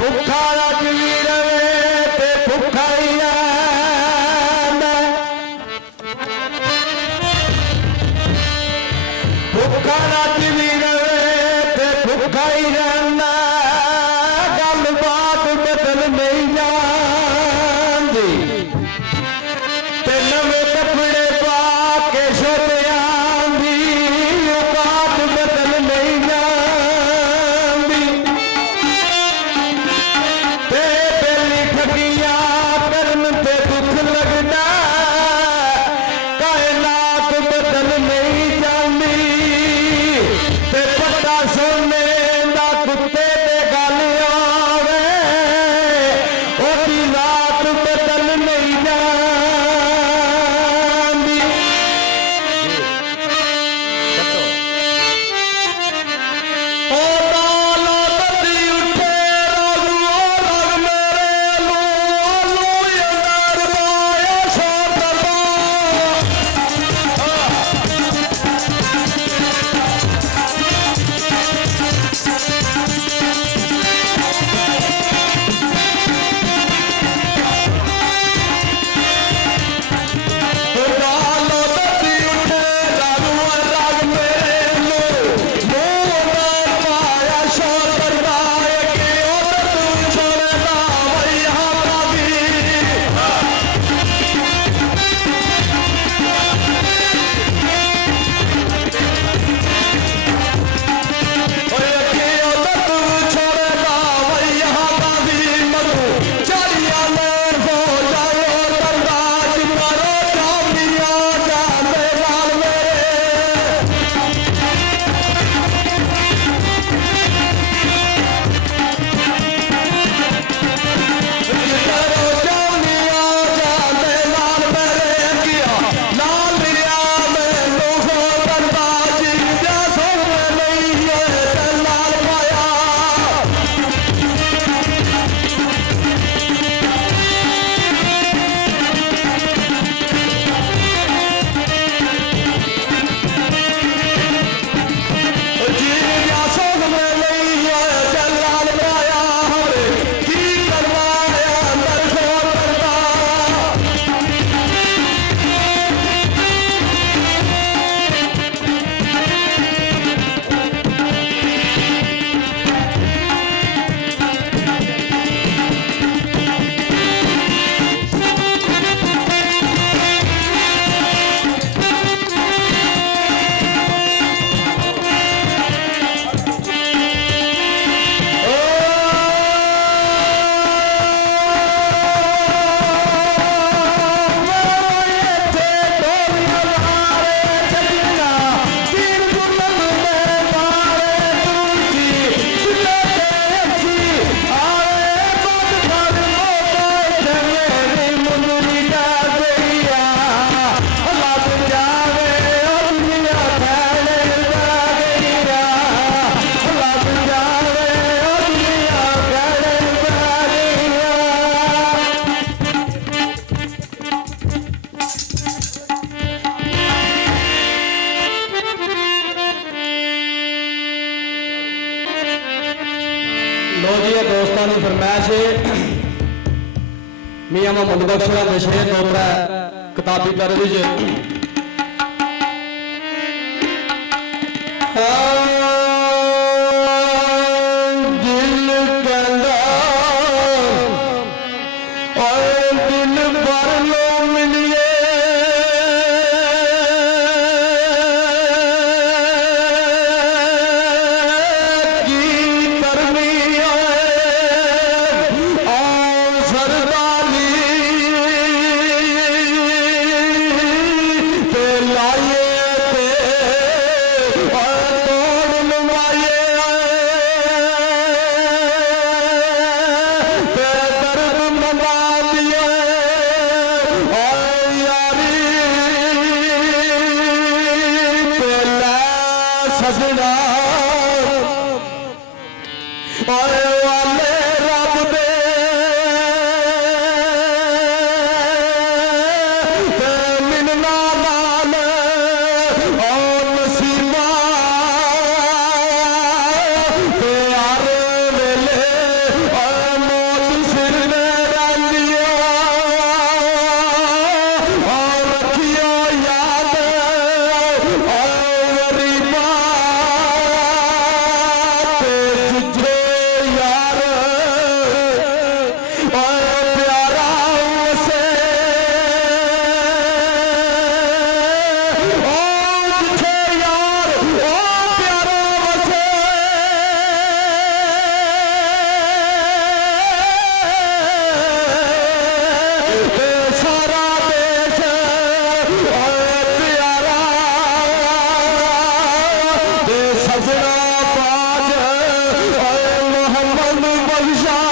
भुखा रज भी रवे ते भुखा ही रहंदा भुखा रज भी रवे ते भुखा ही रहंदा गल बात बदल नहीं जांदी ते नवे कपड़े पा के छोटियां दी औकात बदल नहीं जांदी ते बेली ठगियां करन ते दुख लगदा कायनात बदल नहीं जांदी ते पता सोने दा कुत्ते ते गल आवे ओदी रात बदल नहीं जांदी ओ लालो तदी उठे रागू रग मेरे लो यार माया छोड़दा लालो तदी उठे रागू रग मेरे लो यार माया छोड़दा के और तू छोड़दा भैया बाबी ओए के और तू छोड़दा भैया बाबी मरू चलिया ले हो जाओ दरबार करो जामिया जाने लाल मेरे करो जामिया जाने लाल मेरे किया लाल लिया मैं हो दरबार जा सोने नहीं है लाल माया जीया सोन में नहीं है जलाल माया हमरे की करवाया अंदर को करता लो जी ये दोस्तों की फरमाइश है मियां मोहम्मद बख्श दे शेर डोगरा किताबी कर दिल कहंदा और दिल भर लो मिलिए सजना और वाले रब दे मिलना लाल और नसीबा यार वेले और ရှာ